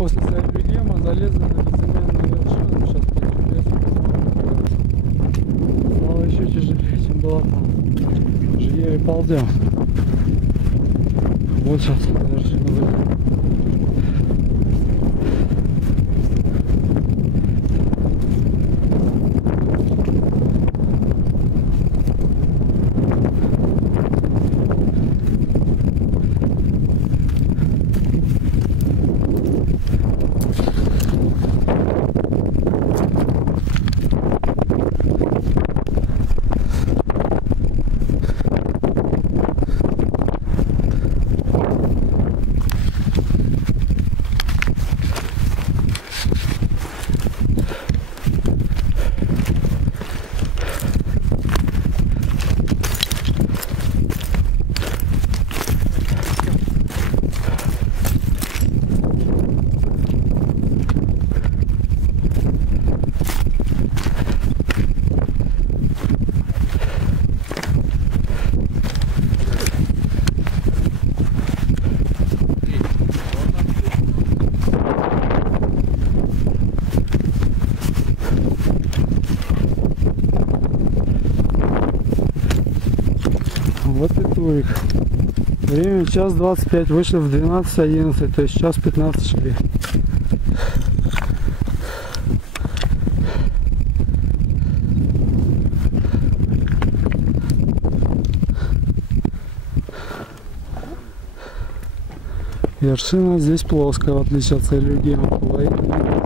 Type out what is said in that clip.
после Сальвигема залезли на безымянную вершину. Сейчас под GPS посмотрим. Стало еще тяжелее, чем было там. Уже еле ползем. Вот сейчас вершина выйдет. Вот и турик. Время час 25, вышли в 12:11, то есть час 15 шли. Вершина здесь плоская, в отличие от Сальвигема.